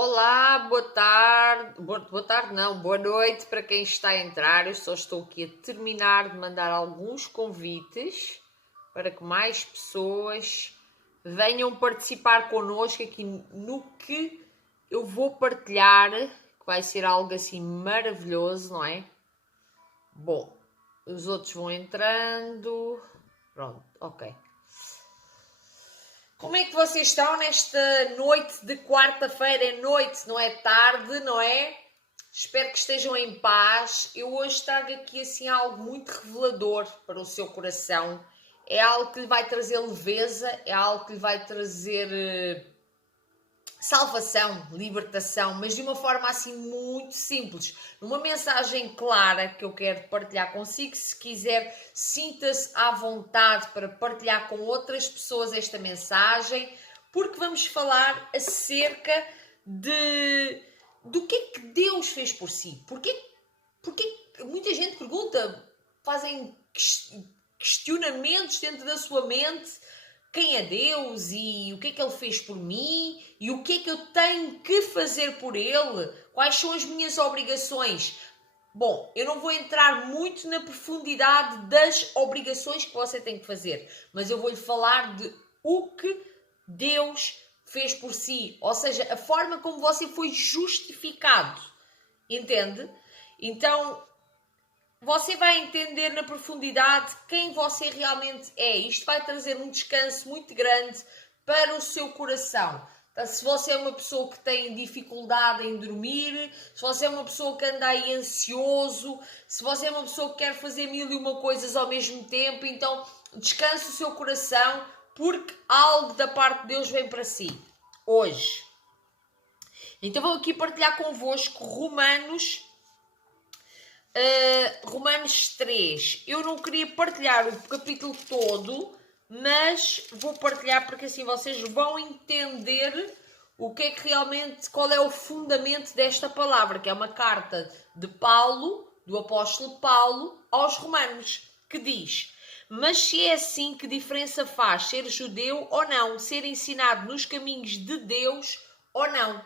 Olá, boa tarde. Boa tarde, não, boa noite para quem está a entrar. Eu só estou aqui a terminar de mandar alguns convites para que mais pessoas venham participar connosco aqui no que eu vou partilhar, que vai ser algo assim maravilhoso, não é? Bom, os outros vão entrando. Pronto, ok. Como é que vocês estão nesta noite de quarta-feira? É noite, não é tarde, não é? Espero que estejam em paz. Eu hoje trago aqui assim algo muito revelador para o seu coração. É algo que lhe vai trazer leveza, é algo que lhe vai trazer salvação, libertação, mas de uma forma assim muito simples, numa mensagem clara que eu quero partilhar consigo. Se quiser, sinta-se à vontade para partilhar com outras pessoas esta mensagem, porque vamos falar acerca do que é que Deus fez por si. Porque muita gente pergunta, fazem questionamentos dentro da sua mente: quem é Deus e o que é que Ele fez por mim e o que é que eu tenho que fazer por Ele, quais são as minhas obrigações. Bom, eu não vou entrar muito na profundidade das obrigações que você tem que fazer, mas eu vou-lhe falar de o que Deus fez por si, ou seja, a forma como você foi justificado, entende? Então, você vai entender na profundidade quem você realmente é. Isto vai trazer um descanso muito grande para o seu coração. Então, se você é uma pessoa que tem dificuldade em dormir, se você é uma pessoa que anda aí ansioso, se você é uma pessoa que quer fazer mil e uma coisas ao mesmo tempo, então descanse o seu coração, porque algo da parte de Deus vem para si hoje. Então vou aqui partilhar convosco Romanos 3. Eu não queria partilhar o capítulo todo, mas vou partilhar porque assim vocês vão entender o que é que realmente, qual é o fundamento desta palavra, que é uma carta de Paulo, do apóstolo Paulo, aos Romanos, que diz: mas se é assim, que diferença faz ser judeu ou não, ser ensinado nos caminhos de Deus ou não?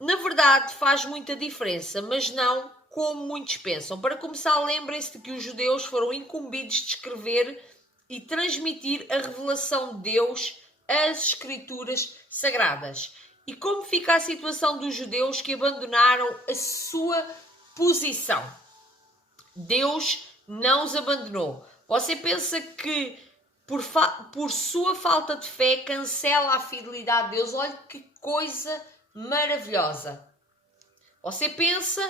Na verdade, faz muita diferença, mas não como muitos pensam. Para começar, lembrem-se de que os judeus foram incumbidos de escrever e transmitir a revelação de Deus, as Escrituras Sagradas. E como fica a situação dos judeus que abandonaram a sua posição? Deus não os abandonou. Você pensa que por sua falta de fé cancela a fidelidade de Deus? Olha que coisa maravilhosa. Você pensa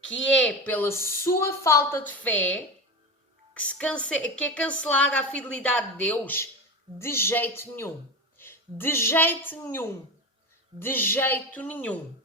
que é pela sua falta de fé que é cancelada a fidelidade de Deus? De jeito nenhum. De jeito nenhum. De jeito nenhum.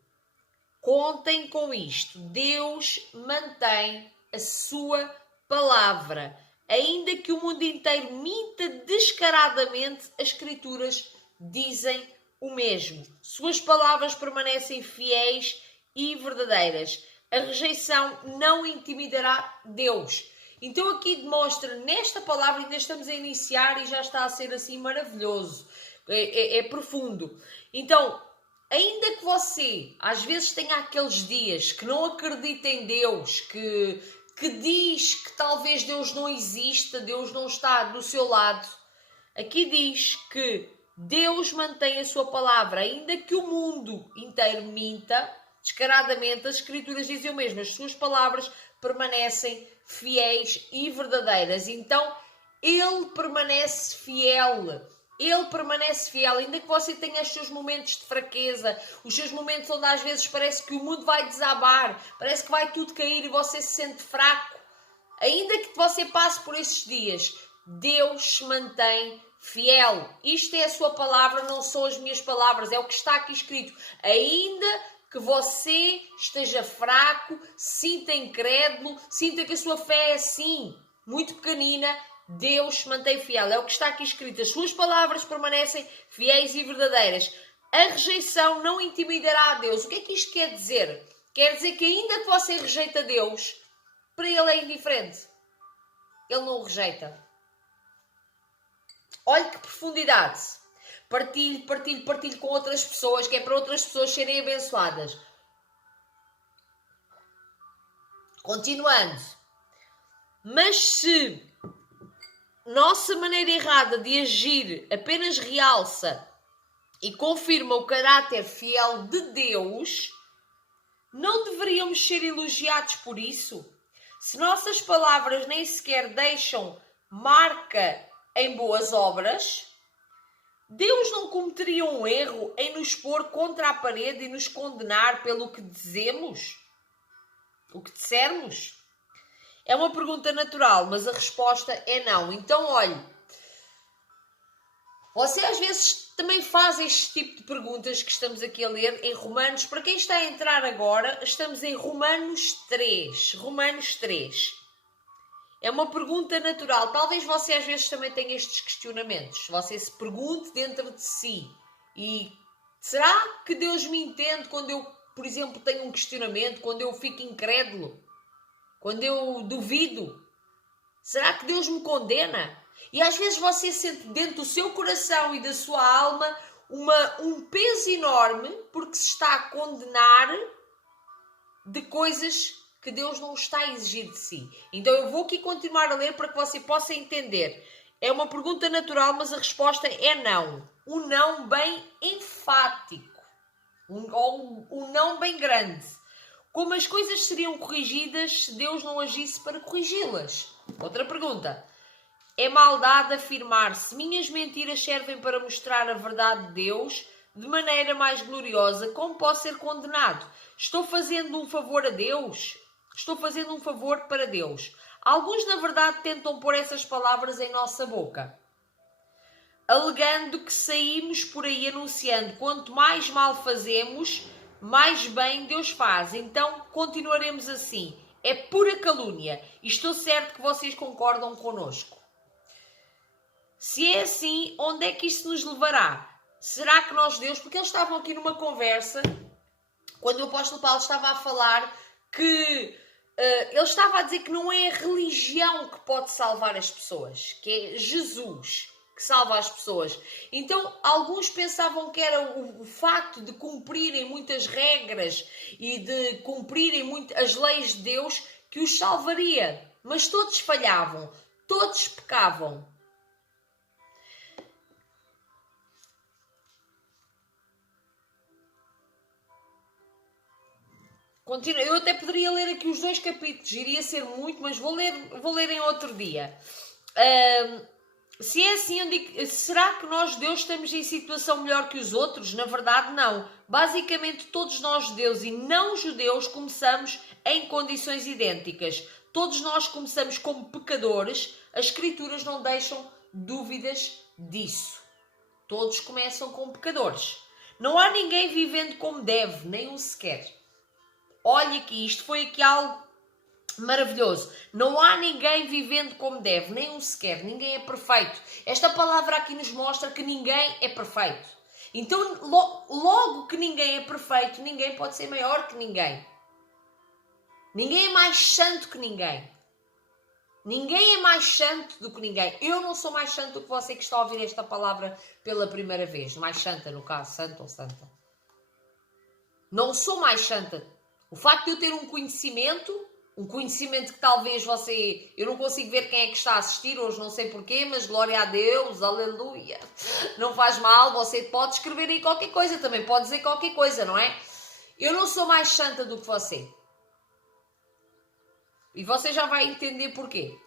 Contem com isto. Deus mantém a sua palavra. Ainda que o mundo inteiro minta descaradamente, as Escrituras dizem o mesmo. Suas palavras permanecem fiéis e verdadeiras. A rejeição não intimidará Deus. Então aqui demonstra, nesta palavra, ainda estamos a iniciar e já está a ser assim maravilhoso. É profundo. Então, ainda que você às vezes tenha aqueles dias que não acredita em Deus, que diz que talvez Deus não exista, Deus não está do seu lado, aqui diz que Deus mantém a sua palavra, ainda que o mundo inteiro minta descaradamente. As Escrituras dizem o mesmo, as suas palavras permanecem fiéis e verdadeiras. Então Ele permanece fiel. Ele permanece fiel, ainda que você tenha os seus momentos de fraqueza, os seus momentos onde às vezes parece que o mundo vai desabar, parece que vai tudo cair e você se sente fraco. Ainda que você passe por esses dias, Deus se mantém fiel. Isto é a sua palavra, não são as minhas palavras, é o que está aqui escrito. Ainda que você esteja fraco, sinta incrédulo, sinta que a sua fé é assim, muito pequenina, Deus se mantém fiel. É o que está aqui escrito. As suas palavras permanecem fiéis e verdadeiras. A rejeição não intimidará a Deus. O que é que isto quer dizer? Quer dizer que ainda que você rejeita Deus, para Ele é indiferente. Ele não o rejeita. Olhe que profundidade. partilhe com outras pessoas, que é para outras pessoas serem abençoadas. Continuando. Mas se nossa maneira errada de agir apenas realça e confirma o caráter fiel de Deus, não deveríamos ser elogiados por isso? Se nossas palavras nem sequer deixam marca em boas obras, Deus não cometeria um erro em nos pôr contra a parede e nos condenar pelo que dizemos? O que dissermos? É uma pergunta natural, mas a resposta é não. Então, olhe, você às vezes também faz este tipo de perguntas que estamos aqui a ler em Romanos. Para quem está a entrar agora, estamos em Romanos 3. Romanos 3. É uma pergunta natural. Talvez você às vezes também tenha estes questionamentos. Você se pergunte dentro de si. E será que Deus me entende quando eu, por exemplo, tenho um questionamento? Quando eu fico incrédulo? Quando eu duvido? Será que Deus me condena? E às vezes você sente dentro do seu coração e da sua alma um peso enorme porque se está a condenar de coisas que Deus não está a exigir de si. Então eu vou aqui continuar a ler para que você possa entender. É uma pergunta natural, mas a resposta é não. Um não bem enfático. Um não bem grande. Como as coisas seriam corrigidas se Deus não agisse para corrigi-las? Outra pergunta. É maldade afirmar se minhas mentiras servem para mostrar a verdade de Deus de maneira mais gloriosa, como posso ser condenado? Estou fazendo um favor a Deus? Estou fazendo um favor para Deus. Alguns, na verdade, tentam pôr essas palavras em nossa boca, alegando que saímos por aí anunciando quanto mais mal fazemos, mais bem Deus faz. Então, continuaremos assim. É pura calúnia. E estou certo que vocês concordam connosco. Se é assim, onde é que isso nos levará? Será que nós, Deus... Porque eles estavam aqui numa conversa, quando o apóstolo Paulo estava a falar que... ele estava a dizer que não é a religião que pode salvar as pessoas, que é Jesus que salva as pessoas. Então, alguns pensavam que era o facto de cumprirem muitas regras e de cumprirem as leis de Deus que os salvaria. Mas todos falhavam, todos pecavam. Eu até poderia ler aqui os 2 capítulos, iria ser muito, mas vou ler em outro dia. Se é assim, será que nós, Deus, estamos em situação melhor que os outros? Na verdade, não. Basicamente, todos nós, judeus e não judeus, começamos em condições idênticas. Todos nós começamos como pecadores. As Escrituras não deixam dúvidas disso. Todos começam como pecadores. Não há ninguém vivendo como deve, nem um sequer. Olha aqui, isto foi aqui algo maravilhoso. Não há ninguém vivendo como deve, nem um sequer. Ninguém é perfeito. Esta palavra aqui nos mostra que ninguém é perfeito. Então, logo que ninguém é perfeito, ninguém pode ser maior que ninguém. Ninguém é mais santo que ninguém. Ninguém é mais santo do que ninguém. Eu não sou mais santo do que você que está a ouvir esta palavra pela primeira vez. Mais santa, no caso, santa ou santa. Não sou mais santa. O facto de eu ter um conhecimento que talvez você... Eu não consigo ver quem é que está a assistir hoje, não sei porquê, mas glória a Deus, aleluia. Não faz mal, você pode escrever aí qualquer coisa, também pode dizer qualquer coisa, não é? Eu não sou mais santa do que você. E você já vai entender porquê.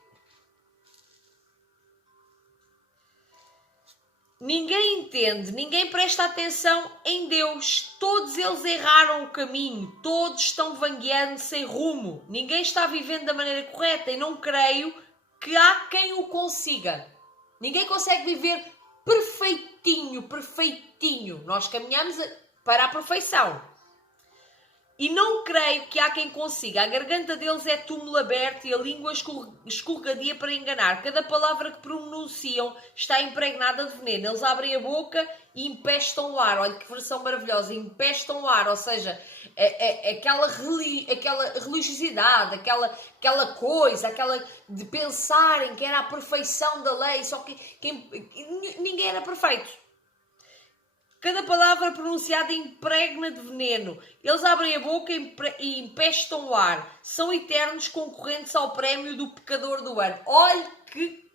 Ninguém entende, ninguém presta atenção em Deus. Todos eles erraram o caminho, todos estão vangueando sem rumo. Ninguém está vivendo da maneira correta e não creio que há quem o consiga. Ninguém consegue viver perfeitinho, perfeitinho. Nós caminhamos para a perfeição. E não creio que há quem consiga. A garganta deles é túmulo aberto e a língua escorregadia para enganar. Cada palavra que pronunciam está impregnada de veneno. Eles abrem a boca e empestam o ar. Olha que versão maravilhosa. Empestam o ar. Ou seja, aquela religiosidade, aquela coisa, aquela de pensarem que era a perfeição da lei. Só que ninguém era perfeito. Cada palavra pronunciada impregna de veneno. Eles abrem a boca e empestam o ar. São eternos concorrentes ao prémio do pecador do ano. Olha que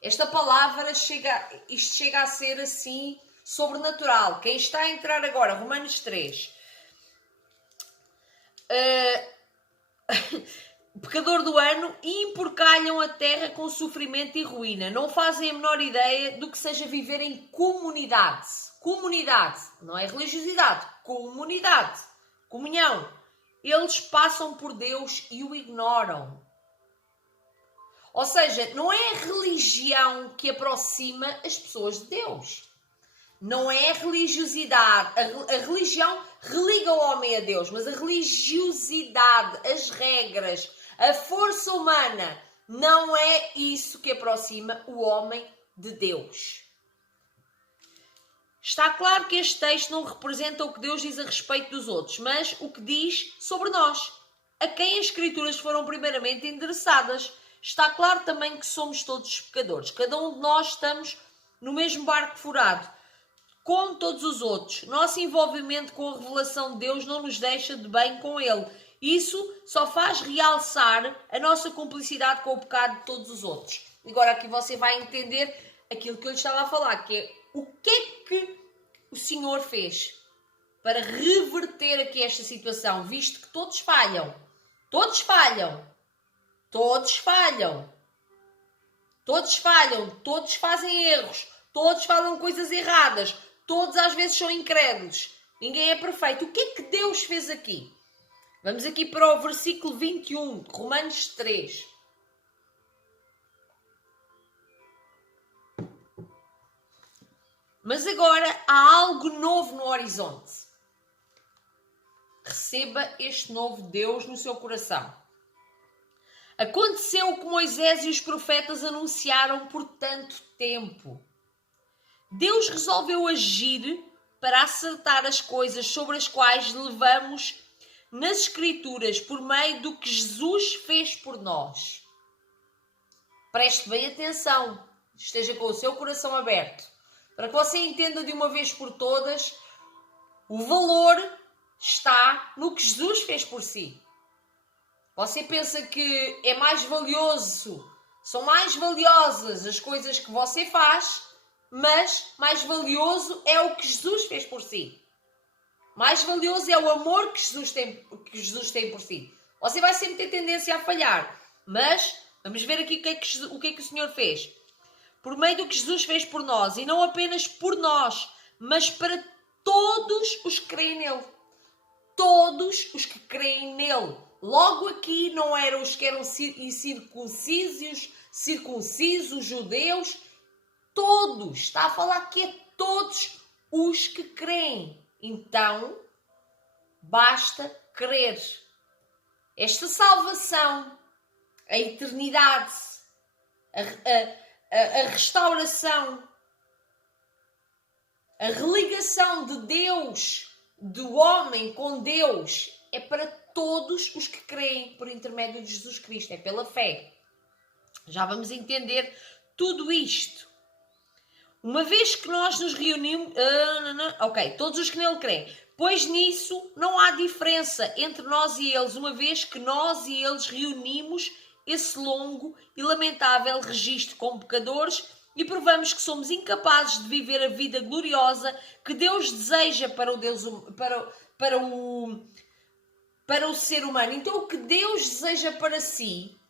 esta palavra chega a ser assim sobrenatural. Quem está a entrar agora, Romanos 3. Pecador do ano, e emporcalham a terra com sofrimento e ruína. Não fazem a menor ideia do que seja viver em comunidade. Comunidade, não é religiosidade. Comunidade, comunhão. Eles passam por Deus e o ignoram. Ou seja, não é a religião que aproxima as pessoas de Deus. Não é a religiosidade. A religião religa o homem a Deus, mas a religiosidade, as regras, a força humana, não é isso que aproxima o homem de Deus. Está claro que este texto não representa o que Deus diz a respeito dos outros, mas o que diz sobre nós, a quem as Escrituras foram primeiramente endereçadas. Está claro também que somos todos pecadores. Cada um de nós estamos no mesmo barco furado, como todos os outros. Nosso envolvimento com a revelação de Deus não nos deixa de bem com Ele. Isso só faz realçar a nossa cumplicidade com o pecado de todos os outros. Agora aqui você vai entender aquilo que eu lhe estava a falar, que é o que é que o Senhor fez para reverter aqui esta situação, visto que todos falham. Todos falham. Todos falham. Todos falham. Todos fazem erros. Todos falam coisas erradas. Todos às vezes são incrédulos. Ninguém é perfeito. O que é que Deus fez aqui? Vamos aqui para o versículo 21, Romanos 3. Mas agora há algo novo no horizonte. Receba este novo Deus no seu coração. Aconteceu o que Moisés e os profetas anunciaram por tanto tempo. Deus resolveu agir para acertar as coisas sobre as quais levamos nas Escrituras por meio do que Jesus fez por nós. Preste bem atenção, esteja com o seu coração aberto, para que você entenda de uma vez por todas, o valor está no que Jesus fez por si. Você pensa que é mais valioso, são mais valiosas as coisas que você faz, mas mais valioso é o que Jesus fez por si. Mais valioso é o amor que Jesus tem por si. Você vai sempre ter tendência a falhar, mas vamos ver aqui o que é que o Senhor fez. Por meio do que Jesus fez por nós, e não apenas por nós, mas para todos os que creem nele. Todos os que creem nele. Logo aqui não eram os que eram circuncisos, judeus. Todos. Está a falar que é todos os que creem. Então, basta crer. Esta salvação, a eternidade, a restauração, a religação de Deus, do homem com Deus, é para todos os que creem por intermédio de Jesus Cristo. É pela fé. Já vamos entender tudo isto. Uma vez que nós nos reunimos... todos os que nele creem. Pois nisso não há diferença entre nós e eles, uma vez que nós e eles reunimos esse longo e lamentável registro como pecadores e provamos que somos incapazes de viver a vida gloriosa que Deus deseja para o ser humano. Então o que Deus deseja para si,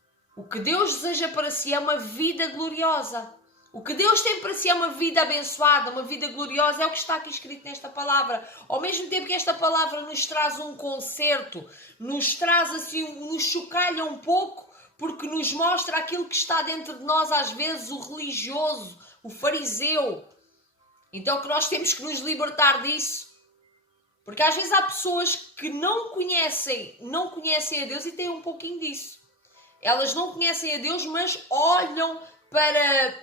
é uma vida gloriosa. O que Deus tem para si é uma vida abençoada, uma vida gloriosa, é o que está aqui escrito nesta palavra. Ao mesmo tempo que esta palavra nos traz um concerto, nos traz assim, nos chocalha um pouco, porque nos mostra aquilo que está dentro de nós, às vezes, o religioso, o fariseu. Então que nós temos que nos libertar disso. Porque às vezes há pessoas que não conhecem a Deus e têm um pouquinho disso. Elas não conhecem a Deus, mas olham para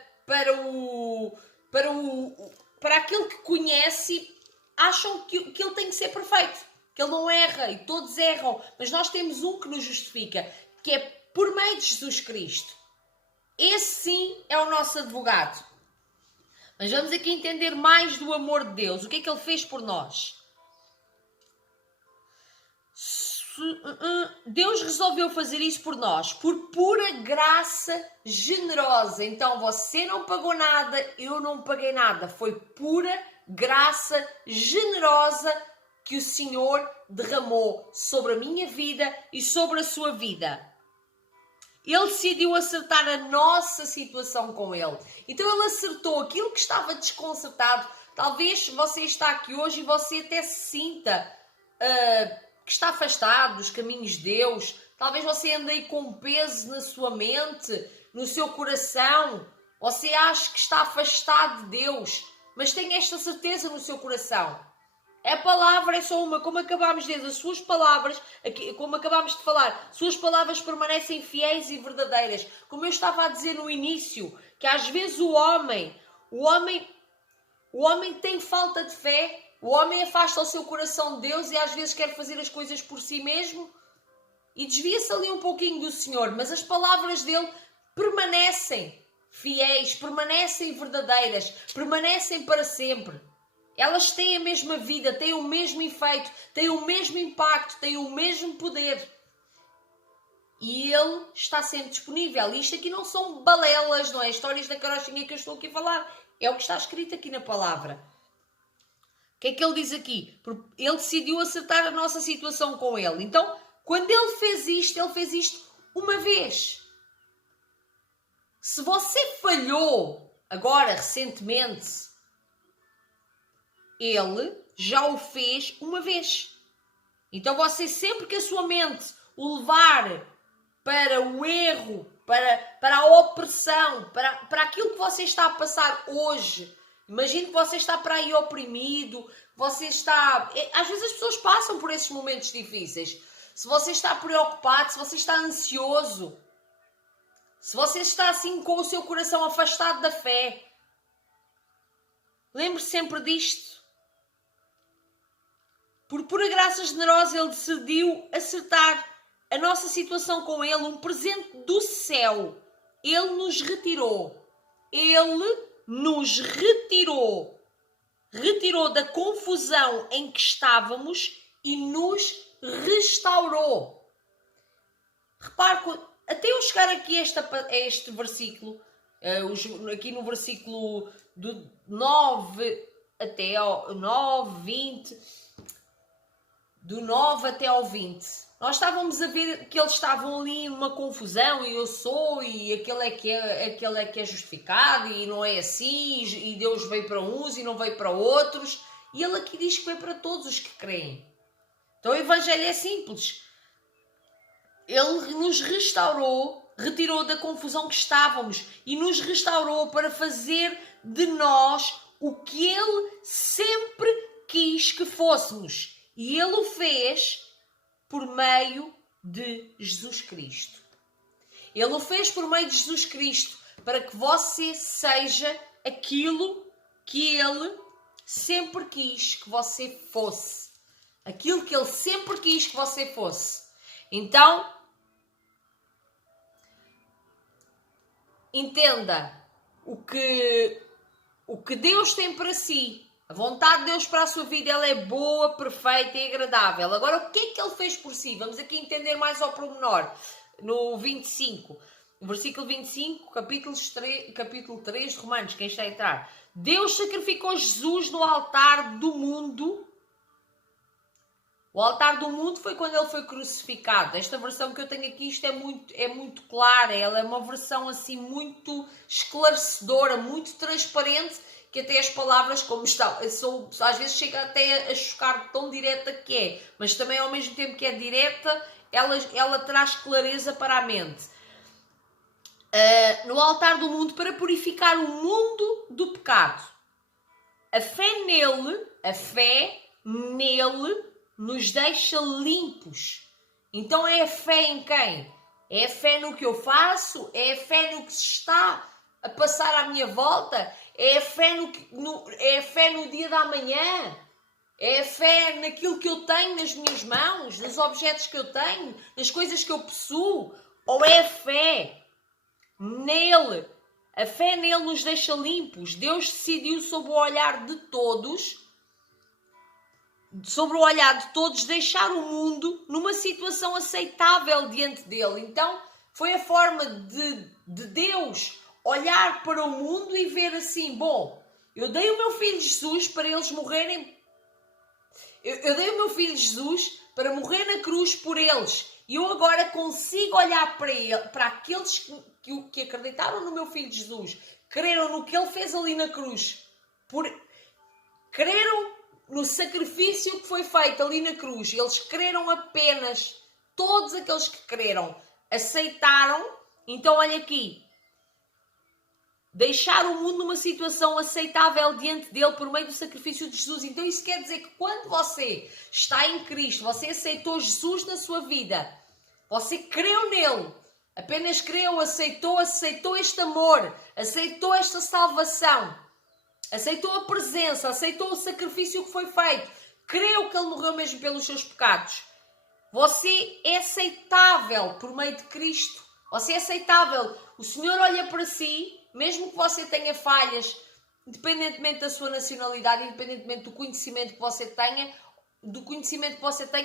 aquele que conhece, acham que ele tem que ser perfeito, que ele não erra e todos erram, mas nós temos um que nos justifica, que é por meio de Jesus Cristo. Esse sim é o nosso advogado. Mas vamos aqui entender mais do amor de Deus. O que é que Ele fez por nós? Deus resolveu fazer isso por nós, por pura graça generosa. Então você não pagou nada, eu não paguei nada. Foi pura graça generosa que o Senhor derramou sobre a minha vida e sobre a sua vida. Ele decidiu acertar a nossa situação com Ele. Então Ele acertou aquilo que estava desconcertado. Talvez você está aqui hoje e você até se sinta que está afastado dos caminhos de Deus. Talvez você ande aí com peso na sua mente, no seu coração. Você acha que está afastado de Deus, mas tenha esta certeza no seu coração. A palavra é só uma, como acabámos de dizer, as suas palavras, como acabámos de falar, suas palavras permanecem fiéis e verdadeiras. Como eu estava a dizer no início, que às vezes o homem tem falta de fé, o homem afasta o seu coração de Deus e às vezes quer fazer as coisas por si mesmo e desvia-se ali um pouquinho do Senhor, mas as palavras dele permanecem fiéis, permanecem verdadeiras, permanecem para sempre. Elas têm a mesma vida, têm o mesmo efeito, têm o mesmo impacto, têm o mesmo poder. E Ele está sempre disponível. E isto aqui não são balelas, não é? Histórias da carochinha que eu estou aqui a falar. É o que está escrito aqui na palavra. O que é que Ele diz aqui? Ele decidiu acertar a nossa situação com Ele. Então, quando Ele fez isto uma vez. Se você falhou agora, recentemente, Ele já o fez uma vez. Então você, sempre que a sua mente o levar para o erro, para a opressão, para aquilo que você está a passar hoje, imagine que você está para aí oprimido, você está... Às vezes as pessoas passam por esses momentos difíceis. Se você está preocupado, se você está ansioso, se você está assim com o seu coração afastado da fé, lembre-se sempre disto. Por pura graça generosa, Ele decidiu acertar a nossa situação com Ele, um presente do céu. Ele nos retirou. Ele nos retirou. Retirou da confusão em que estávamos e nos restaurou. Repare, até eu chegar aqui a este versículo, aqui no versículo do 9 até ao 9, 20... Do 9 até ao 20. Nós estávamos a ver que eles estavam ali numa confusão, e eu sou, e aquele é que é justificado, e não é assim, e Deus veio para uns e não veio para outros. E Ele aqui diz que veio para todos os que creem. Então o Evangelho é simples. Ele nos restaurou, retirou da confusão que estávamos, e nos restaurou para fazer de nós o que Ele sempre quis que fôssemos. E Ele o fez por meio de Jesus Cristo. Ele o fez por meio de Jesus Cristo para que você seja aquilo que Ele sempre quis que você fosse. Aquilo que Ele sempre quis que você fosse. Então, entenda o que Deus tem para si. A vontade de Deus para a sua vida, ela é boa, perfeita e agradável. Agora, o que é que Ele fez por si? Vamos aqui entender mais ao pormenor. No 25, no versículo 25, capítulo 3 de Romanos, quem está a entrar. Deus sacrificou Jesus no altar do mundo. O altar do mundo foi quando Ele foi crucificado. Esta versão que eu tenho aqui, isto é muito clara. Ela é uma versão assim muito esclarecedora, muito transparente, que até as palavras como estão, às vezes chega até a chocar tão direta que é, mas também ao mesmo tempo que é direta, ela traz clareza para a mente. No altar do mundo, para purificar o mundo do pecado. A fé nele nos deixa limpos. Então é a fé em quem? É a fé no que eu faço? É a fé no que se está a passar à minha volta? É a fé é a fé no dia da manhã? É a fé naquilo que eu tenho nas minhas mãos, nos objetos que eu tenho, nas coisas que eu possuo? Ou é a fé nele, A fé nele nos deixa limpos. Deus decidiu sob o olhar de todos, deixar o mundo numa situação aceitável diante dele. Então, foi a forma de Deus olhar para o mundo e ver assim, bom, eu dei o meu filho Jesus para eles morrerem. Eu dei o meu filho Jesus para morrer na cruz por eles. E eu agora consigo olhar para aqueles que acreditaram no meu filho Jesus, creram no que ele fez ali na cruz, creram no sacrifício que foi feito ali na cruz. Eles creram apenas, todos aqueles que creram, aceitaram. Então olha aqui, deixar o mundo numa situação aceitável diante dele por meio do sacrifício de Jesus. Então isso quer dizer que quando você está em Cristo, você aceitou Jesus na sua vida, você creu nele, apenas creu, aceitou este amor, aceitou esta salvação, aceitou a presença, aceitou o sacrifício que foi feito, creu que ele morreu mesmo pelos seus pecados. Você é aceitável por meio de Cristo. Você é aceitável. O Senhor olha para si, mesmo que você tenha falhas, independentemente da sua nacionalidade, independentemente do conhecimento que você tenha,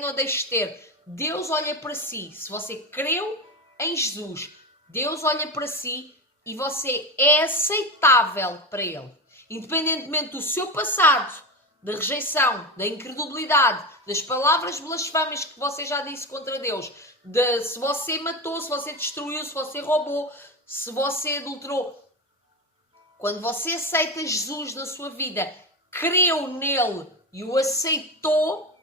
ou deixe de ter. Deus olha para si. Se você creu em Jesus, Deus olha para si e você é aceitável para Ele. Independentemente do seu passado, da rejeição, da incredulidade, das palavras blasfémias que você já disse contra Deus, se você matou, se você destruiu, se você roubou, se você adulterou. Quando você aceita Jesus na sua vida, creu nele e o aceitou,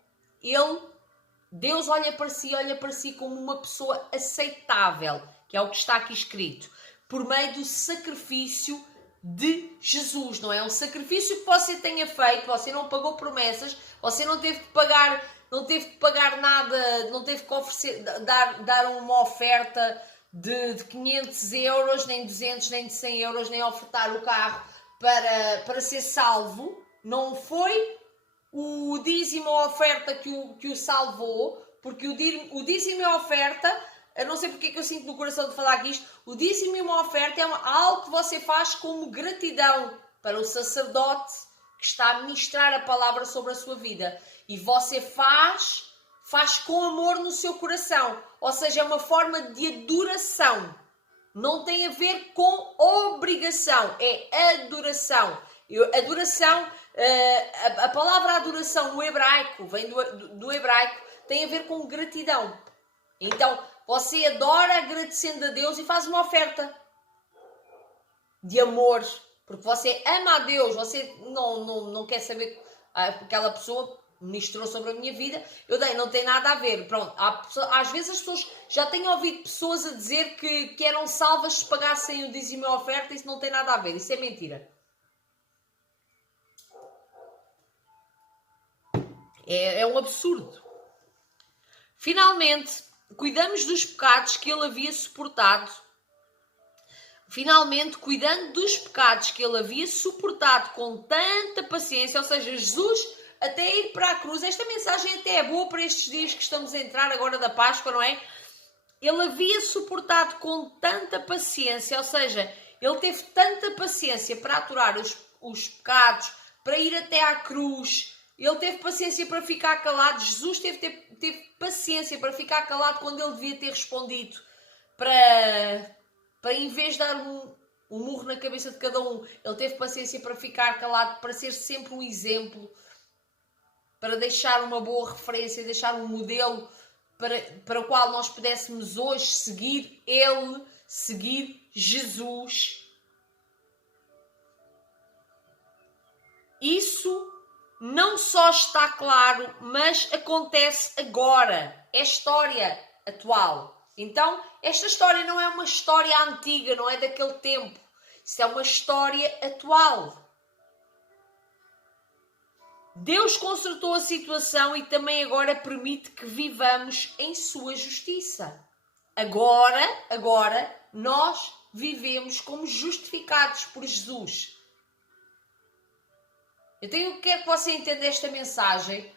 Deus olha para si como uma pessoa aceitável, que é o que está aqui escrito, por meio do sacrifício de Jesus, não é? Um sacrifício que você tenha feito, você não pagou promessas, você não teve que pagar nada, não teve que oferecer, dar uma oferta de 500 euros, nem 200, nem de 100 euros, nem ofertar o carro para ser salvo. Não foi o dízimo ou a oferta que o salvou, porque o dízimo e a oferta, eu não sei porque é que eu sinto no coração de falar isto, o dízimo e uma oferta é algo que você faz como gratidão para o sacerdote que está a ministrar a palavra sobre a sua vida. E você faz com amor no seu coração. Ou seja, é uma forma de adoração. Não tem a ver com obrigação, é adoração. Adoração, a palavra adoração no hebraico, vem do hebraico, tem a ver com gratidão. Então, você adora agradecendo a Deus e faz uma oferta de amor. Porque você ama a Deus, você não quer saber aquela pessoa ministrou sobre a minha vida, eu dei, não tem nada a ver. Pronto, às vezes as pessoas já têm ouvido pessoas a dizer que eram salvas se pagassem o dízimo e a oferta, isso não tem nada a ver, isso é mentira. É um absurdo. Finalmente, cuidamos dos pecados que ele havia suportado. Finalmente, cuidando dos pecados que ele havia suportado com tanta paciência, ou seja, Jesus até ir para a cruz, esta mensagem até é boa para estes dias que estamos a entrar agora da Páscoa, não é? Ele havia suportado com tanta paciência, ou seja, ele teve tanta paciência para aturar os pecados, para ir até à cruz, ele teve paciência para ficar calado. Jesus teve paciência para ficar calado quando ele devia ter respondido, para em vez de dar um murro na cabeça de cada um, ele teve paciência para ficar calado, para ser sempre um exemplo, para deixar uma boa referência, deixar um modelo para o qual nós pudéssemos hoje seguir Jesus. Isso não só está claro, mas acontece agora. É história atual. Então, esta história não é uma história antiga, não é daquele tempo. Isso é uma história atual. Deus consertou a situação e também agora permite que vivamos em sua justiça. Agora, nós vivemos como justificados por Jesus. Eu quero que você entenda esta mensagem.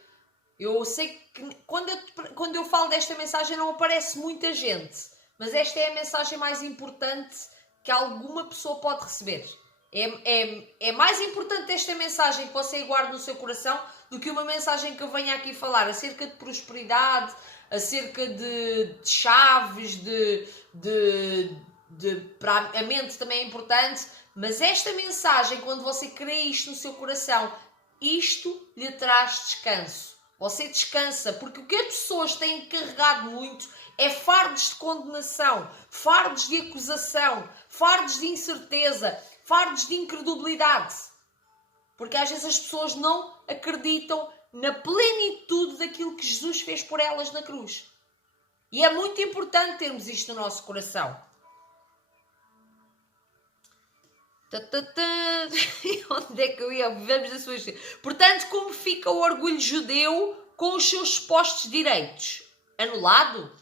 Eu sei que quando eu falo desta mensagem não aparece muita gente, mas esta é a mensagem mais importante que alguma pessoa pode receber. É mais importante esta mensagem que você guarde no seu coração do que uma mensagem que eu venha aqui falar acerca de prosperidade, acerca de chaves, para a mente também é importante, mas esta mensagem, quando você crê isto no seu coração, isto lhe traz descanso. Você descansa, porque o que as pessoas têm carregado muito é fardos de condenação, fardos de acusação, fardos de incerteza, fardos de incredulidade. Porque às vezes as pessoas não acreditam na plenitude daquilo que Jesus fez por elas na cruz. E é muito importante termos isto no nosso coração. Onde é que eu ia? Vamos a sua... Portanto, como fica o orgulho judeu com os seus supostos direitos? Anulado?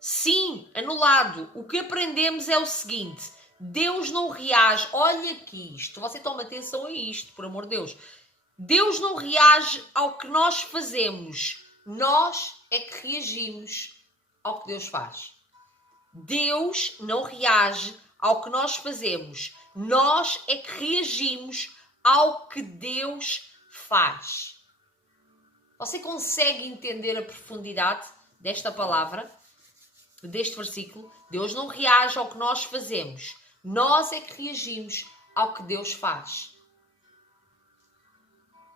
Sim, anulado. O que aprendemos é o seguinte: Deus não reage. Olha aqui isto. Você toma atenção a isto, por amor de Deus. Deus não reage ao que nós fazemos. Nós é que reagimos ao que Deus faz. Deus não reage ao que nós fazemos. Nós é que reagimos ao que Deus faz. Você consegue entender a profundidade desta palavra, deste versículo? Deus não reage ao que nós fazemos. Nós é que reagimos ao que Deus faz.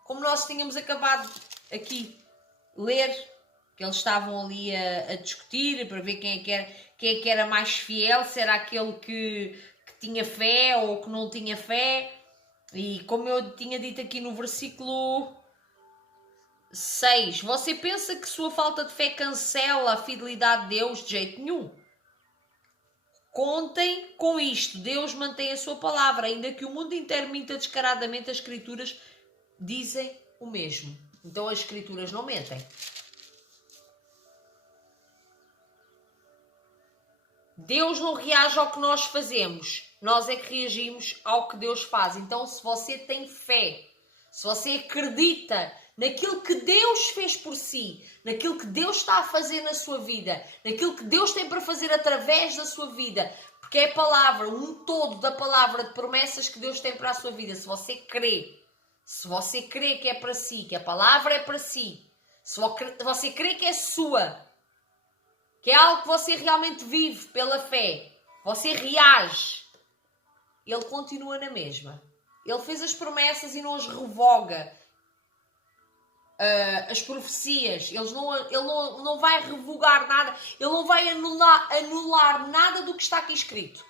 Como nós tínhamos acabado aqui ler, que eles estavam ali a discutir para ver quem é que era mais fiel, se era aquele que tinha fé ou que não tinha fé. E como eu tinha dito aqui no versículo 6, você pensa que sua falta de fé cancela a fidelidade de Deus? De jeito nenhum. Contem com isto. Deus mantém a sua palavra, ainda que o mundo inteiro minta descaradamente, as Escrituras dizem o mesmo. Então as Escrituras não mentem. Deus não reage ao que nós fazemos. Nós é que reagimos ao que Deus faz. Então, se você tem fé, se você acredita naquilo que Deus fez por si, naquilo que Deus está a fazer na sua vida, naquilo que Deus tem para fazer através da sua vida, porque é a palavra, um todo da palavra de promessas que Deus tem para a sua vida. Se você crê que é para si, que a palavra é para si, se você crê que é sua, que é algo que você realmente vive pela fé, você reage, Ele continua na mesma. Ele fez as promessas e não as revoga. As profecias, ele não vai revogar nada, ele não vai anular nada do que está aqui escrito.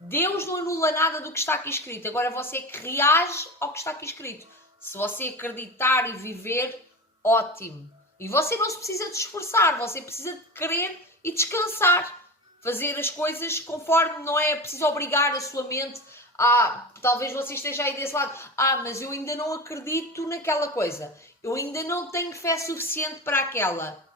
Deus não anula nada do que está aqui escrito. Agora você é que reage ao que está aqui escrito. Se você acreditar e viver, ótimo. E você não se precisa de esforçar, você precisa de querer e descansar. Fazer as coisas conforme, não é preciso obrigar a sua mente a... Talvez você esteja aí desse lado. Mas eu ainda não acredito naquela coisa. Eu ainda não tenho fé suficiente para aquela.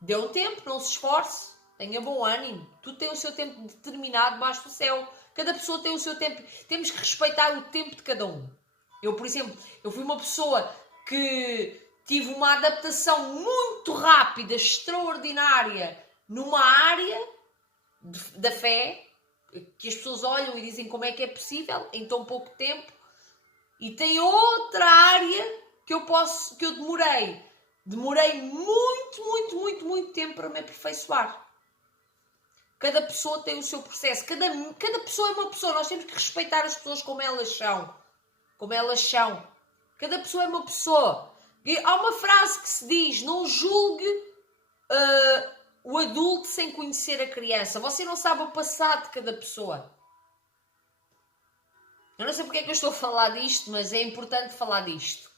Dê um tempo, não se esforce. Tenha bom ânimo. Tudo tem o seu tempo determinado debaixo do céu. Cada pessoa tem o seu tempo. Temos que respeitar o tempo de cada um. Eu, por exemplo, eu fui uma pessoa que tive uma adaptação muito rápida, extraordinária, numa área da fé, que as pessoas olham e dizem como é que é possível em tão pouco tempo. E tem outra área que eu demorei muito tempo para me aperfeiçoar. Cada pessoa tem o seu processo. Cada pessoa é uma pessoa. Nós temos que respeitar as pessoas como elas são. Cada pessoa é uma pessoa. E há uma frase que se diz: não julgue o adulto sem conhecer a criança. Você não sabe o passado de cada pessoa. Eu não sei porque é que eu estou a falar disto, mas é importante falar disto.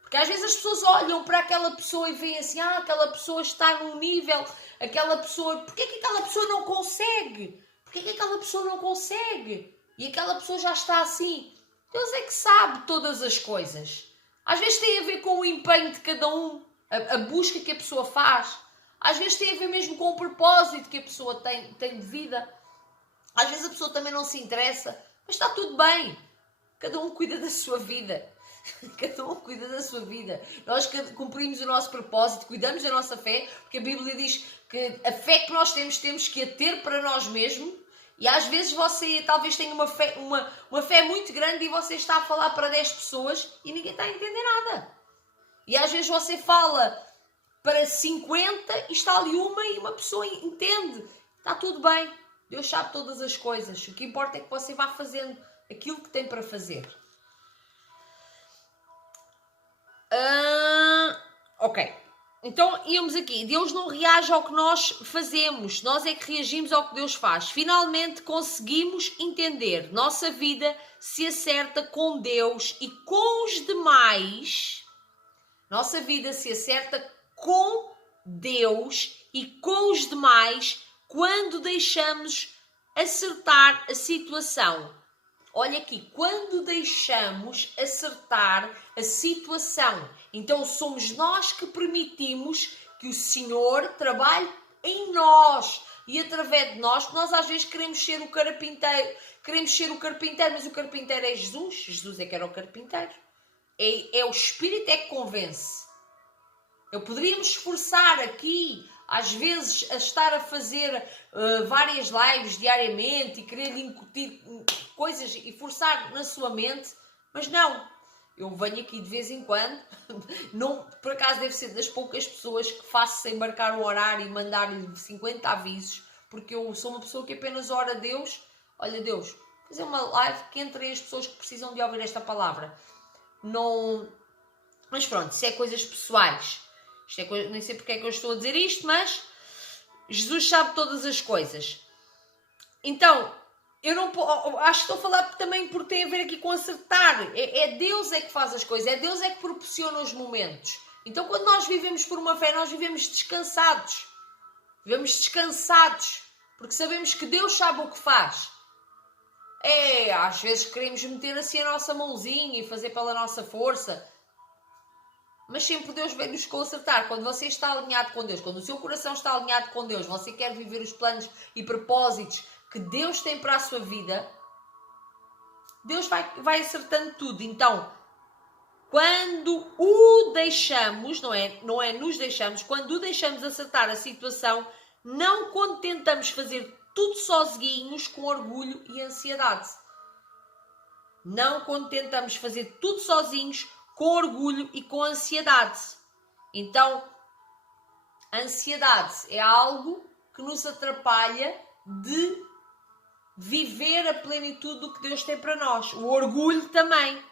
Porque às vezes as pessoas olham para aquela pessoa e veem assim: aquela pessoa está num nível, aquela pessoa... Porquê que aquela pessoa não consegue? E aquela pessoa já está assim. Deus é que sabe todas as coisas. Às vezes tem a ver com o empenho de cada um, a busca que a pessoa faz. Às vezes tem a ver mesmo com o propósito que a pessoa tem de vida. Às vezes a pessoa também não se interessa, mas está tudo bem. Cada um cuida da sua vida. Nós cumprimos o nosso propósito, cuidamos da nossa fé, porque a Bíblia diz que a fé que nós temos que a ter para nós mesmos E às vezes você talvez tenha uma fé muito grande e você está a falar para 10 pessoas e ninguém está a entender nada. E às vezes você fala para 50 e está ali uma pessoa entende. Está tudo bem. Deus sabe todas as coisas. O que importa é que você vá fazendo aquilo que tem para fazer. Ok. Então, íamos aqui. Deus não reage ao que nós fazemos. Nós é que reagimos ao que Deus faz. Finalmente conseguimos entender. Nossa vida se acerta com Deus e com os demais. Nossa vida se acerta com Deus e com os demais quando deixamos acertar a situação. Olha aqui, quando deixamos acertar a situação. Então somos nós que permitimos que o Senhor trabalhe em nós e através de nós, porque nós às vezes queremos ser o carpinteiro, mas o carpinteiro é Jesus. Jesus é que era o carpinteiro. É o Espírito é que convence. Eu poderíamos esforçar aqui, às vezes, a estar a fazer várias lives diariamente e querer incutir coisas e forçar na sua mente, mas não. Eu venho aqui de vez em quando, não, por acaso deve ser das poucas pessoas que faço sem marcar um horário e mandar-lhe 50 avisos, porque eu sou uma pessoa que apenas ora a Deus. Olha, Deus, fazer uma live que entre as pessoas que precisam de ouvir esta palavra. Não... Mas pronto, isso é coisas pessoais. Isto é nem sei porque é que eu estou a dizer isto, mas Jesus sabe todas as coisas. Então, eu não acho que estou a falar também porque tem a ver aqui com acertar. É Deus é que faz as coisas, é Deus é que proporciona os momentos. Então, quando nós vivemos por uma fé, nós vivemos descansados. Vivemos descansados, porque sabemos que Deus sabe o que faz. Às vezes queremos meter assim a nossa mãozinha e fazer pela nossa força. Mas sempre Deus vem nos consertar. Quando você está alinhado com Deus, quando o seu coração está alinhado com Deus, você quer viver os planos e propósitos que Deus tem para a sua vida, Deus vai acertando tudo. Então, quando o deixamos, não é nos deixamos, quando o deixamos acertar a situação, não contentamos fazer tudo sozinhos com orgulho e ansiedade. Não contentamos fazer tudo sozinhos com orgulho e com ansiedade. Então, a ansiedade é algo que nos atrapalha de viver a plenitude do que Deus tem para nós. O orgulho também.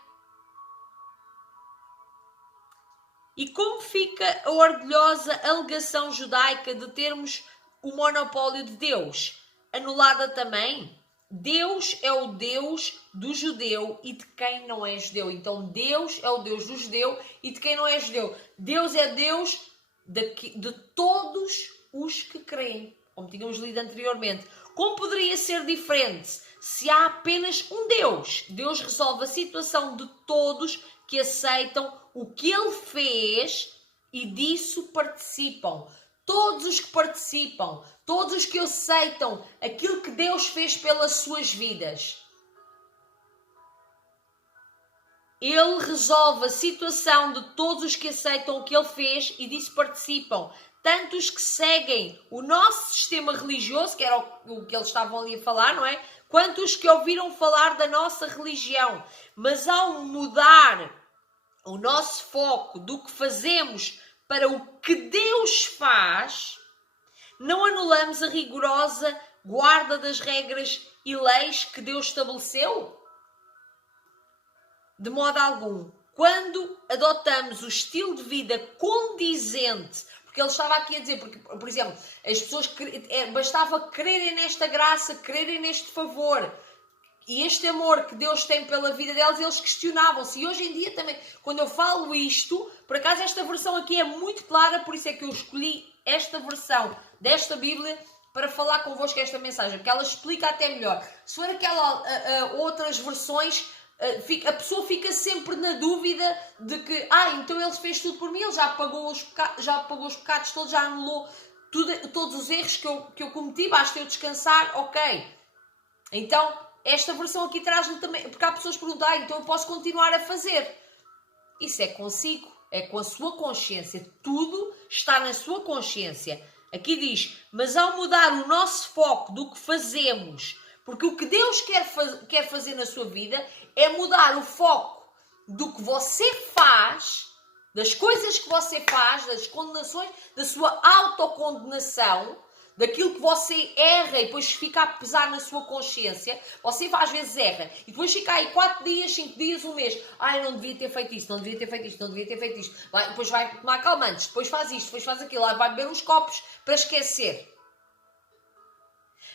E como fica a orgulhosa alegação judaica de termos o monopólio de Deus? Anulada também? Deus é o Deus do judeu e de quem não é judeu. Então Deus é o Deus do judeu e de quem não é judeu. Deus é Deus de todos os que creem, como tínhamos lido anteriormente. Como poderia ser diferente se há apenas um Deus? Deus resolve a situação de todos que aceitam o que Ele fez e disso participam. Todos os que participam, todos os que aceitam aquilo que Deus fez pelas suas vidas. Ele resolve a situação de todos os que aceitam o que Ele fez e disso participam. Tanto os que seguem o nosso sistema religioso, que era o que eles estavam ali a falar, não é? Quanto os que ouviram falar da nossa religião. Mas ao mudar o nosso foco do que fazemos para o que Deus faz, não anulamos a rigorosa guarda das regras e leis que Deus estabeleceu? De modo algum. Quando adotamos o estilo de vida condizente, porque ele estava aqui a dizer, porque, por exemplo, as pessoas bastava crerem nesta graça, crerem neste favor, e este amor que Deus tem pela vida delas, eles questionavam-se. E hoje em dia também, quando eu falo isto, por acaso esta versão aqui é muito clara, por isso é que eu escolhi esta versão desta Bíblia para falar convosco esta mensagem, porque ela explica até melhor. Se for outras versões, a pessoa fica sempre na dúvida de que, então ele fez tudo por mim, ele já pagou os pecados todos, já anulou todos os erros que eu cometi, basta eu descansar, ok. Então, esta versão aqui traz-lhe também, porque há pessoas que perguntam, então eu posso continuar a fazer. Isso é consigo, é com a sua consciência. Tudo está na sua consciência. Aqui diz, mas ao mudar o nosso foco do que fazemos Porque o que Deus quer fazer na sua vida é mudar o foco do que você faz, das coisas que você faz, das condenações, da sua autocondenação, daquilo que você erra e depois fica a pesar na sua consciência. Você às vezes erra e depois fica aí 4 dias, 5 dias, um mês. Ai, não devia ter feito isto, não devia ter feito isto, não devia ter feito isto. Depois vai tomar calmantes, depois faz isto, depois faz aquilo, vai beber uns copos para esquecer.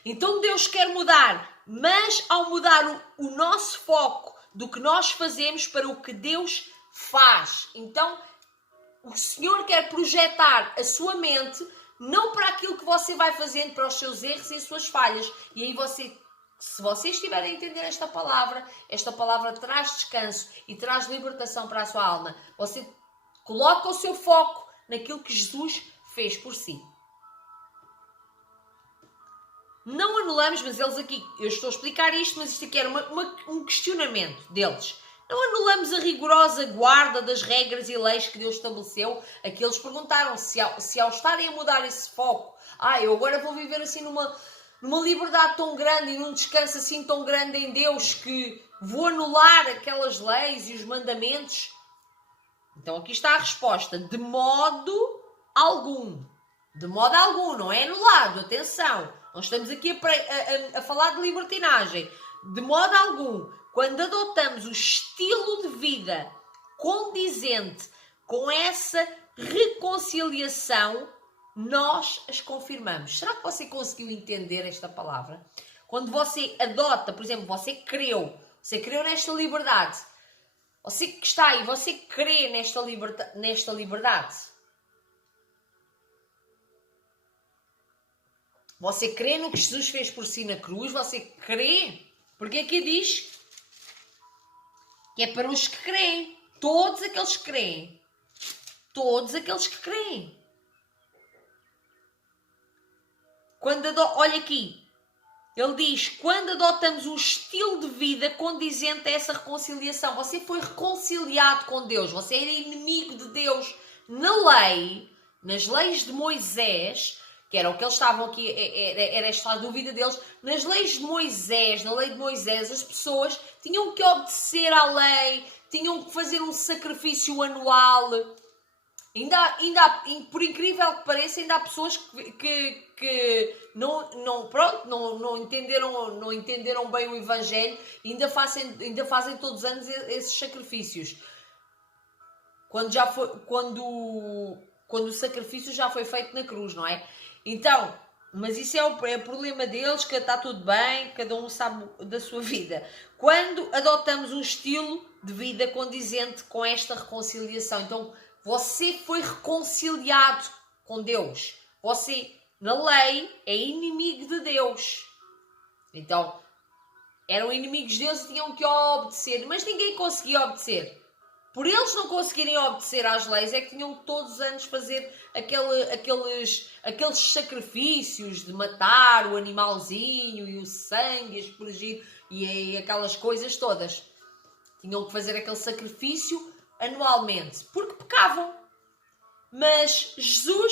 Então Deus quer mudar, mas ao mudar o nosso foco do que nós fazemos para o que Deus faz. Então o Senhor quer projetar a sua mente não para aquilo que você vai fazendo, para os seus erros e as suas falhas. E aí se você estiver a entender esta palavra traz descanso e traz libertação para a sua alma. Você coloca o seu foco naquilo que Jesus fez por si. Não anulamos, mas eles aqui, eu estou a explicar isto, mas isto aqui era um questionamento deles. Não anulamos a rigorosa guarda das regras e leis que Deus estabeleceu. Aqui eles perguntaram se ao estarem a mudar esse foco, eu agora vou viver assim numa liberdade tão grande e num descanso assim tão grande em Deus que vou anular aquelas leis e os mandamentos. Então aqui está a resposta. De modo algum. De modo algum, não é anulado, atenção. Nós estamos aqui a falar de libertinagem. De modo algum, quando adotamos o estilo de vida condizente com essa reconciliação, nós as confirmamos. Será que você conseguiu entender esta palavra? Quando você adota, por exemplo, você creu nesta liberdade. Você que está aí, você crê nesta liberdade. Você crê no que Jesus fez por si na cruz? Você crê? Porque aqui diz que é para os que creem. Todos aqueles que creem. Todos aqueles que creem. Olha aqui. Ele diz, quando adotamos um estilo de vida condizente a essa reconciliação. Você foi reconciliado com Deus. Você era inimigo de Deus na lei, nas leis de Moisés, que era o que eles estavam aqui, era esta a dúvida deles. Nas leis de Moisés, na lei de Moisés, as pessoas tinham que obedecer à lei, tinham que fazer um sacrifício anual. Por incrível que pareça, ainda há pessoas que não entenderam bem o Evangelho e ainda fazem todos os anos esses sacrifícios. Quando o sacrifício já foi feito na cruz, não é? Então, mas isso é o problema deles, que está tudo bem, cada um sabe da sua vida. Quando adotamos um estilo de vida condizente com esta reconciliação, então você foi reconciliado com Deus. Você, na lei, é inimigo de Deus. Então, eram inimigos de Deus e tinham que obedecer, mas ninguém conseguia obedecer. Por eles não conseguirem obedecer às leis, é que tinham todos os anos fazer aqueles sacrifícios de matar o animalzinho e o sangue, aspergir e aquelas coisas todas. Tinham que fazer aquele sacrifício anualmente, porque pecavam. Mas Jesus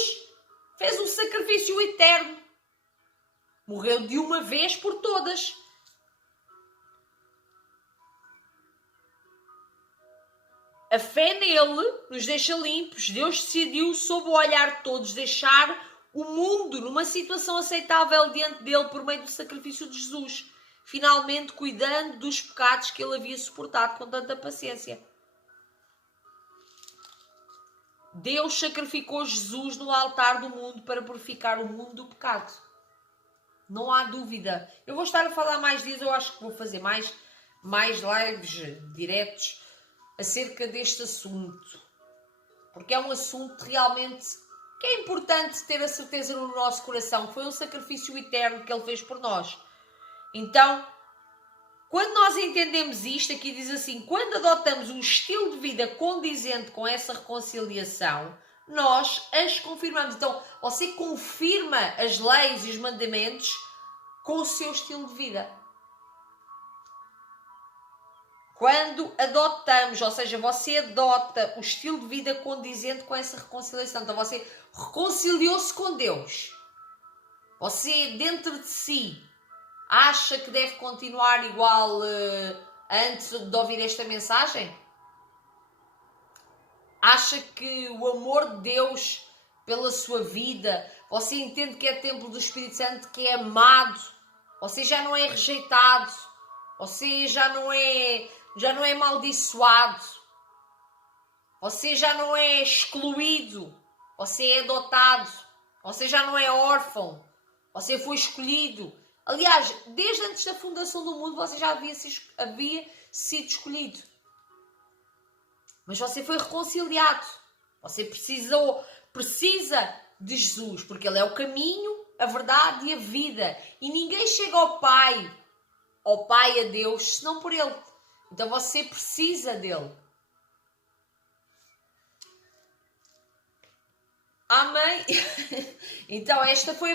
fez um sacrifício eterno. Morreu de uma vez por todas. A fé nele nos deixa limpos. Deus decidiu, sob o olhar de todos, deixar o mundo numa situação aceitável diante dele por meio do sacrifício de Jesus. Finalmente cuidando dos pecados que ele havia suportado com tanta paciência. Deus sacrificou Jesus no altar do mundo para purificar o mundo do pecado. Não há dúvida. Eu vou estar a falar mais disso, eu acho que vou fazer mais lives diretos acerca deste assunto, porque é um assunto realmente que é importante ter a certeza no nosso coração. Foi um sacrifício eterno que ele fez por nós. Então, quando nós entendemos isto, aqui diz assim, quando adotamos um estilo de vida condizente com essa reconciliação, nós as confirmamos. Então, você confirma as leis e os mandamentos com o seu estilo de vida. Quando adotamos, ou seja, você adota o estilo de vida condizente com essa reconciliação. Então você reconciliou-se com Deus. Você, dentro de si, Acha que deve continuar igual antes de ouvir esta mensagem? Acha que o amor de Deus pela sua vida, você entende que é templo do Espírito Santo, que é amado, você já não é rejeitado, você já não é amaldiçoado, você já não é excluído, você é adotado, você já não é órfão, você foi escolhido. Aliás, desde antes da fundação do mundo você já havia sido escolhido. Mas você foi reconciliado. Você precisa de Jesus, porque Ele é o caminho, a verdade e a vida. E ninguém chega ao Pai, a Deus, senão por Ele. Então você precisa dEle. Amém? Então esta foi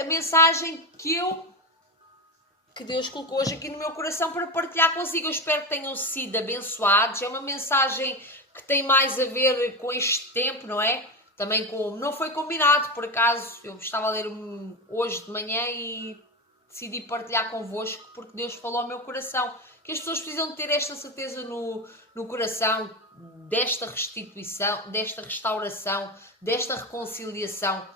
a mensagem que Deus colocou hoje aqui no meu coração para partilhar consigo. Eu espero que tenham sido abençoados. É uma mensagem que tem mais a ver com este tempo, não é? Também não foi combinado, por acaso. Eu estava a ler hoje de manhã e decidi partilhar convosco porque Deus falou ao meu coração que as pessoas precisam ter esta certeza no coração desta restituição, desta restauração, desta reconciliação,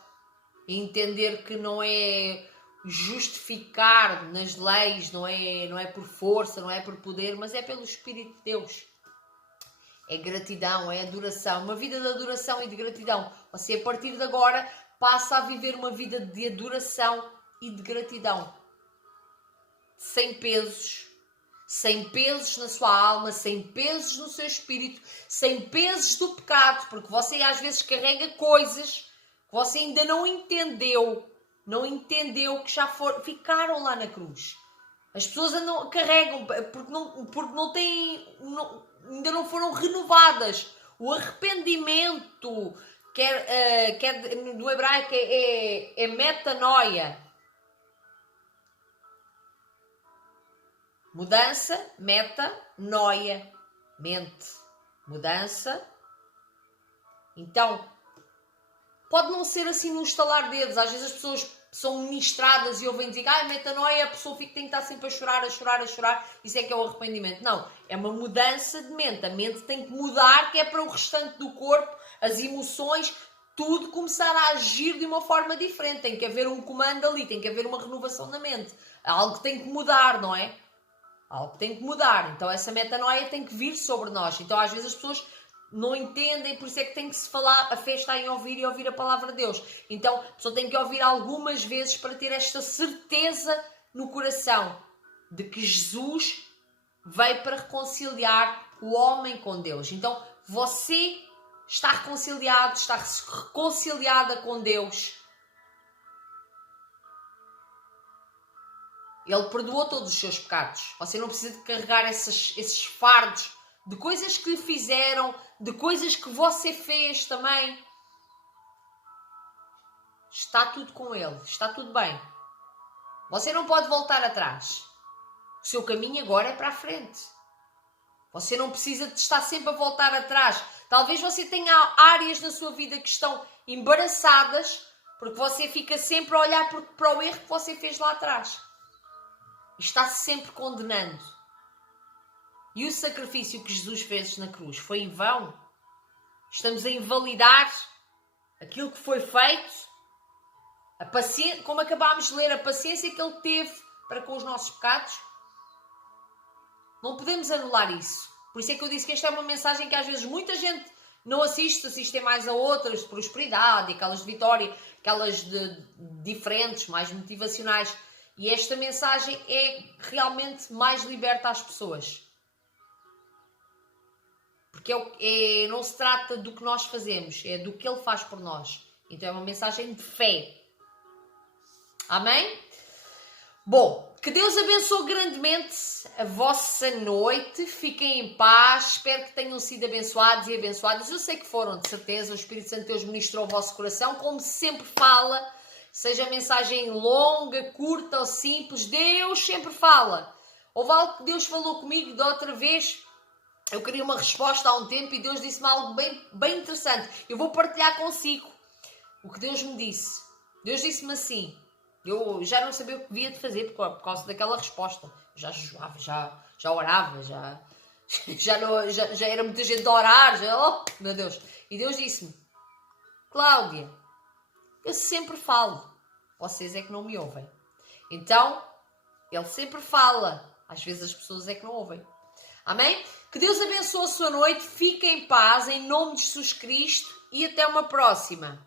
e entender que não é justificar nas leis, não é por força, não é por poder, mas é pelo Espírito de Deus. É gratidão, é adoração, uma vida de adoração e de gratidão. Você, a partir de agora, passa a viver uma vida de adoração e de gratidão. Sem pesos na sua alma, sem pesos no seu espírito, sem pesos do pecado, porque você às vezes carrega coisas que você ainda não entendeu que já ficaram lá na cruz. As pessoas carregam porque não têm, ainda não foram renovadas. O arrependimento, no hebraico é metanoia. Mudança, metanoia, mente. Mudança. Então, pode não ser assim num estalar de dedos. Às vezes as pessoas são ministradas e ouvem dizer metanoia, a pessoa tem que estar sempre a chorar. Isso é que é o arrependimento. Não, é uma mudança de mente. A mente tem que mudar, que é para o restante do corpo, as emoções, tudo começar a agir de uma forma diferente. Tem que haver um comando ali, tem que haver uma renovação na mente. Algo tem que mudar, não é? Algo tem que mudar. Então essa metanoia tem que vir sobre nós. Então às vezes as pessoas não entendem, por isso é que tem que se falar, a fé está em ouvir e ouvir a palavra de Deus. Então a pessoa tem que ouvir algumas vezes para ter esta certeza no coração de que Jesus veio para reconciliar o homem com Deus. Então você está reconciliado, está reconciliada com Deus. Ele perdoou todos os seus pecados. Você não precisa de carregar esses fardos de coisas que lhe fizeram, de coisas que você fez também. Está tudo com Ele. Está tudo bem. Você não pode voltar atrás. O seu caminho agora é para a frente. Você não precisa de estar sempre a voltar atrás. Talvez você tenha áreas na sua vida que estão embaraçadas porque você fica sempre a olhar para o erro que você fez lá atrás. Está-se sempre condenando. E o sacrifício que Jesus fez na cruz foi em vão? Estamos a invalidar aquilo que foi feito? A paciência, como acabámos de ler, a paciência que Ele teve para com os nossos pecados? Não podemos anular isso. Por isso é que eu disse que esta é uma mensagem que às vezes muita gente não assistem mais a outras de prosperidade, aquelas de vitória, aquelas de diferentes, mais motivacionais. E esta mensagem é realmente mais liberta às pessoas. Porque não se trata do que nós fazemos, é do que Ele faz por nós. Então é uma mensagem de fé. Amém? Bom, que Deus abençoe grandemente a vossa noite. Fiquem em paz. Espero que tenham sido abençoados e abençoadas. Eu sei que foram, de certeza. O Espírito Santo de Deus ministrou o vosso coração. Como sempre fala, seja mensagem longa, curta ou simples, Deus sempre fala. Houve algo que Deus falou comigo da outra vez. Eu queria uma resposta há um tempo e Deus disse-me algo bem interessante. Eu vou partilhar consigo o que Deus me disse. Deus disse-me assim: Eu já não sabia o que devia de fazer por causa daquela resposta. Já jejuava, já orava, já era muita gente a orar. Oh, meu Deus. E Deus disse-me, Cláudia, eu sempre falo. Vocês é que não me ouvem. Então, Ele sempre fala. Às vezes as pessoas é que não ouvem. Amém? Que Deus abençoe a sua noite. Fique em paz, em nome de Jesus Cristo. E até uma próxima.